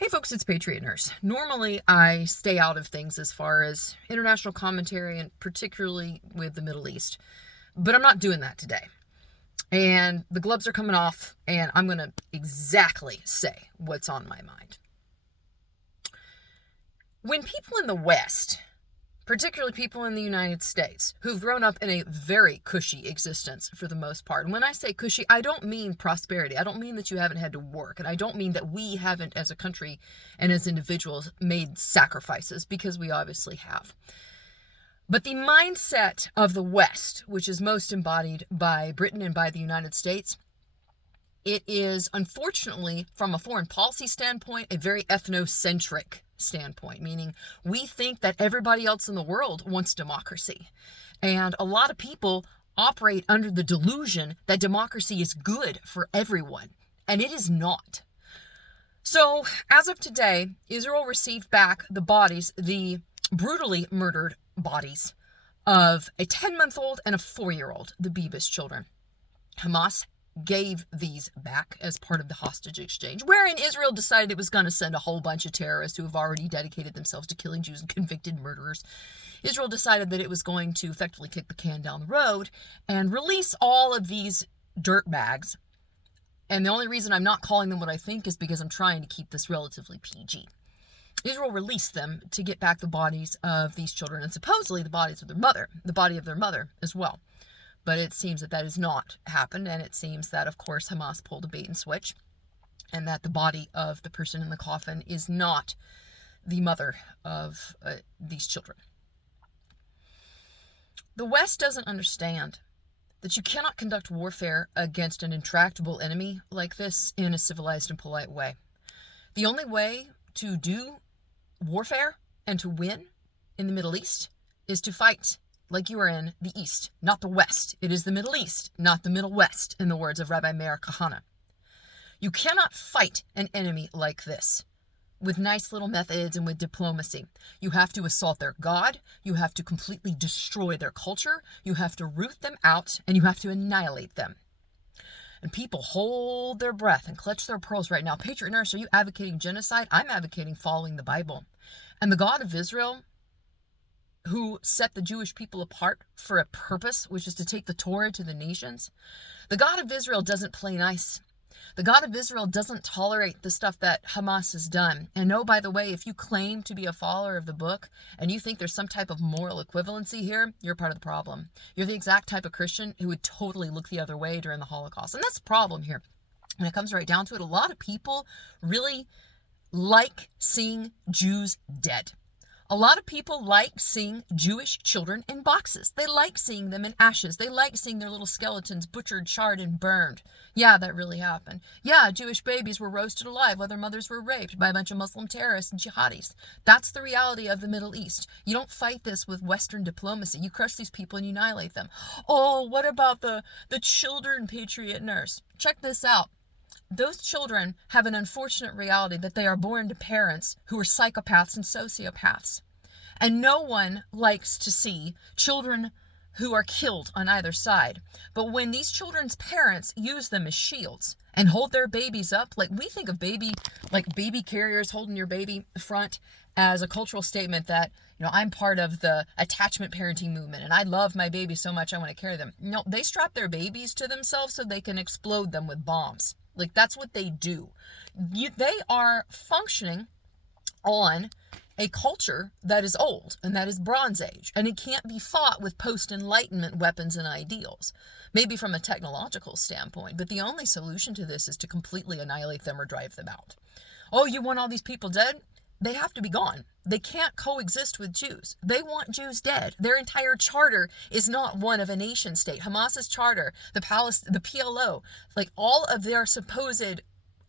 Hey folks, it's Patriot Nurse. Normally I stay out of things as far as international commentary and particularly with the Middle East, but I'm not doing that today. And the gloves are coming off and I'm going to exactly say what's on my mind. When people in the West, particularly people in the United States, who've grown up in a very cushy existence for the most part. And when I say cushy, I don't mean prosperity. I don't mean that you haven't had to work. And I don't mean that we haven't, as a country and as individuals, made sacrifices, because we obviously have. But the mindset of the West, which is most embodied by Britain and by the United States, it is, unfortunately, from a foreign policy standpoint, a very ethnocentric standpoint, meaning we think that everybody else in the world wants democracy. And a lot of people operate under the delusion that democracy is good for everyone, and it is not. So, as of today, Israel received back the brutally murdered bodies of a 10-month-old and a 4-year-old, the Bibas children. Hamas gave these back as part of the hostage exchange, wherein Israel decided it was going to send a whole bunch of terrorists who have already dedicated themselves to killing Jews and convicted murderers. Israel decided that it was going to effectively kick the can down the road and release all of these dirtbags. And the only reason I'm not calling them what I think is because I'm trying to keep this relatively PG. Israel released them to get back the bodies of these children and supposedly the body of their mother as well. But it seems that has not happened, and it seems that, of course, Hamas pulled a bait and switch, and that the body of the person in the coffin is not the mother of these children. The West doesn't understand that you cannot conduct warfare against an intractable enemy like this in a civilized and polite way. The only way to do warfare and to win in the Middle East is to fight like you are in the East, not the West. It is the Middle East, not the Middle West, in the words of Rabbi Meir Kahane. You cannot fight an enemy like this with nice little methods and with diplomacy. You have to assault their God, you have to completely destroy their culture, you have to root them out, and you have to annihilate them. And people hold their breath and clutch their pearls right now. Patriot Nurse, are you advocating genocide? I'm advocating following the Bible. And the God of Israel, who set the Jewish people apart for a purpose, which is to take the Torah to the nations. The God of Israel doesn't play nice. The God of Israel doesn't tolerate the stuff that Hamas has done. And no, by the way, if you claim to be a follower of the book and you think there's some type of moral equivalency here, you're part of the problem. You're the exact type of Christian who would totally look the other way during the Holocaust. And that's the problem here. When it comes right down to it, a lot of people really like seeing Jews dead. A lot of people like seeing Jewish children in boxes. They like seeing them in ashes. They like seeing their little skeletons butchered, charred, and burned. Yeah, that really happened. Yeah, Jewish babies were roasted alive while their mothers were raped by a bunch of Muslim terrorists and jihadis. That's the reality of the Middle East. You don't fight this with Western diplomacy. You crush these people and you annihilate them. Oh, what about the children, Patriot Nurse? Check this out. Those children have an unfortunate reality that they are born to parents who are psychopaths and sociopaths. And no one likes to see children who are killed on either side. But when these children's parents use them as shields and hold their babies up, like we think of baby carriers holding your baby front as a cultural statement that, I'm part of the attachment parenting movement and I love my baby so much I want to carry them. No, they strap their babies to themselves so they can explode them with bombs. Like, that's what they do. They are functioning on a culture that is old, and that is Bronze Age, and it can't be fought with post-Enlightenment weapons and ideals. Maybe from a technological standpoint, but the only solution to this is to completely annihilate them or drive them out. Oh, you want all these people dead? They have to be gone. They can't coexist with Jews. They want Jews dead. Their entire charter is not one of a nation state. Hamas's charter, the PLO, like all of their supposed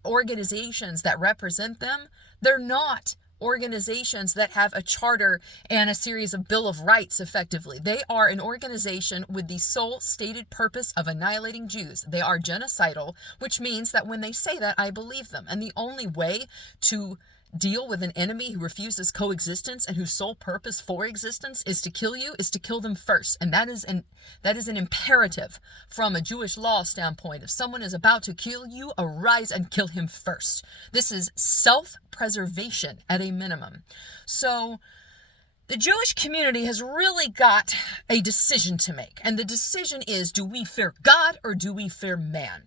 organizations that represent them, they're not organizations that have a charter and a series of Bill of Rights, effectively. They are an organization with the sole stated purpose of annihilating Jews. They are genocidal, which means that when they say that, I believe them. And the only way to deal with an enemy who refuses coexistence and whose sole purpose for existence is to kill you, is to kill them first. And that is an imperative from a Jewish law standpoint. If someone is about to kill you, arise and kill him first. This is self-preservation at a minimum. So the Jewish community has really got a decision to make. And the decision is, do we fear God or do we fear man?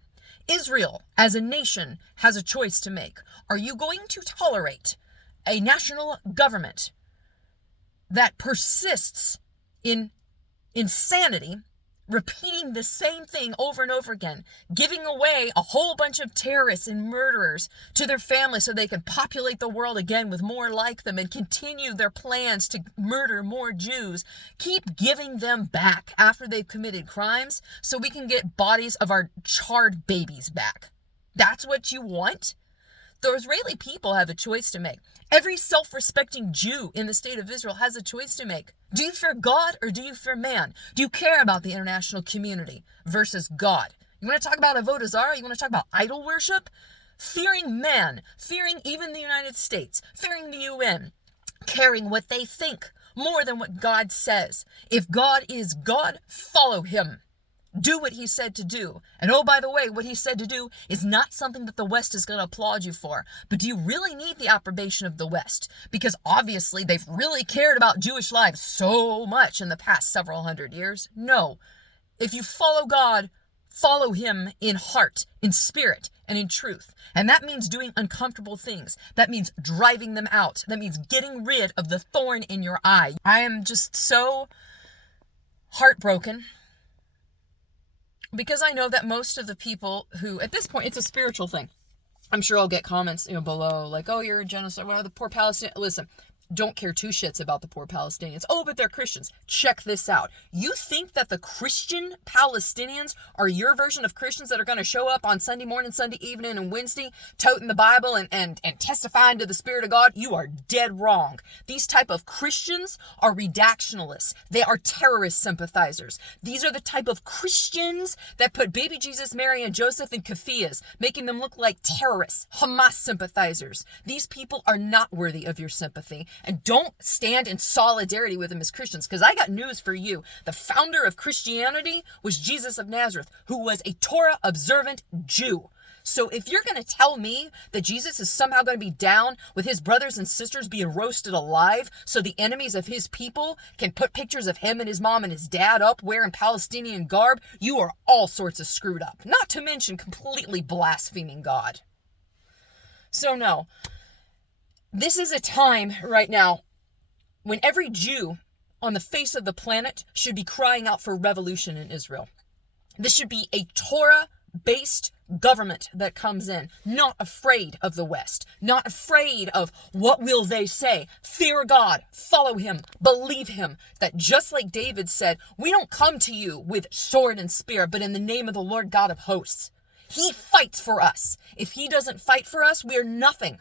Israel, as a nation, has a choice to make. Are you going to tolerate a national government that persists in insanity, repeating the same thing over and over again, giving away a whole bunch of terrorists and murderers to their families so they can populate the world again with more like them and continue their plans to murder more Jews, keep giving them back after they've committed crimes so we can get bodies of our charred babies back? That's what you want? The Israeli people have a choice to make. Every self-respecting Jew in the state of Israel has a choice to make. Do you fear God or do you fear man? Do you care about the international community versus God? You want to talk about Avodah Zarah? You want to talk about idol worship? Fearing man, fearing even the United States, fearing the UN, caring what they think more than what God says. If God is God, follow him. Do what he said to do. And oh, by the way, what he said to do is not something that the West is going to applaud you for. But do you really need the approbation of the West? Because obviously they've really cared about Jewish lives so much in the past several hundred years. No. If you follow God, follow him in heart, in spirit, and in truth. And that means doing uncomfortable things. That means driving them out. That means getting rid of the thorn in your eye. I am just so heartbroken, because I know that most of the people who, at this point, it's a spiritual thing. I'm sure I'll get comments, below, like, oh, you're a genocide. What are the poor Palestinians? Listen, don't care two shits about the poor Palestinians. Oh, but they're Christians. Check this out. You think that the Christian Palestinians are your version of Christians that are going to show up on Sunday morning, Sunday evening, and Wednesday, toting the Bible and testifying to the Spirit of God? You are dead wrong. These type of Christians are redactionalists. They are terrorist sympathizers. These are the type of Christians that put baby Jesus, Mary, and Joseph in keffiyehs, making them look like terrorists, Hamas sympathizers. These people are not worthy of your sympathy. And don't stand in solidarity with them as Christians, because I got news for you. The founder of Christianity was Jesus of Nazareth, who was a Torah-observant Jew. So if you're going to tell me that Jesus is somehow going to be down with his brothers and sisters being roasted alive so the enemies of his people can put pictures of him and his mom and his dad up wearing Palestinian garb, you are all sorts of screwed up. Not to mention completely blaspheming God. So no. This is a time right now when every Jew on the face of the planet should be crying out for revolution in Israel. This should be a Torah-based government that comes in, not afraid of the West, not afraid of what will they say. Fear God, follow him, believe him, that just like David said, we don't come to you with sword and spear, but in the name of the Lord God of hosts. He fights for us. If he doesn't fight for us, we are nothing.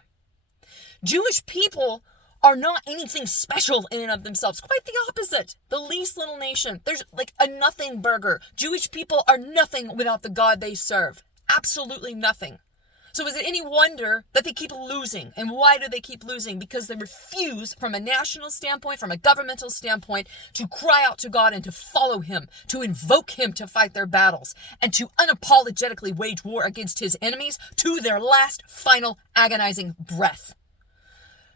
Jewish people are not anything special in and of themselves. Quite the opposite. The least little nation. There's like a nothing burger. Jewish people are nothing without the God they serve. Absolutely nothing. So is it any wonder that they keep losing? And why do they keep losing? Because they refuse, from a national standpoint, from a governmental standpoint, to cry out to God and to follow him, to invoke him to fight their battles, and to unapologetically wage war against his enemies to their last, final, agonizing breath.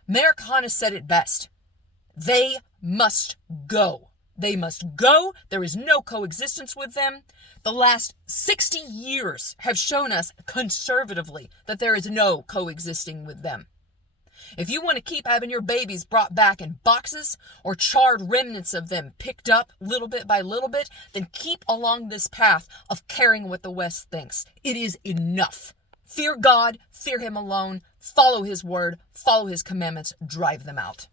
Meir Kahane said it best. They must go. They must go. There is no coexistence with them. The last 60 years have shown us conservatively that there is no coexisting with them. If you want to keep having your babies brought back in boxes or charred remnants of them picked up little bit by little bit, then keep along this path of caring what the West thinks. It is enough. Fear God, fear him alone, follow his word, follow his commandments, drive them out.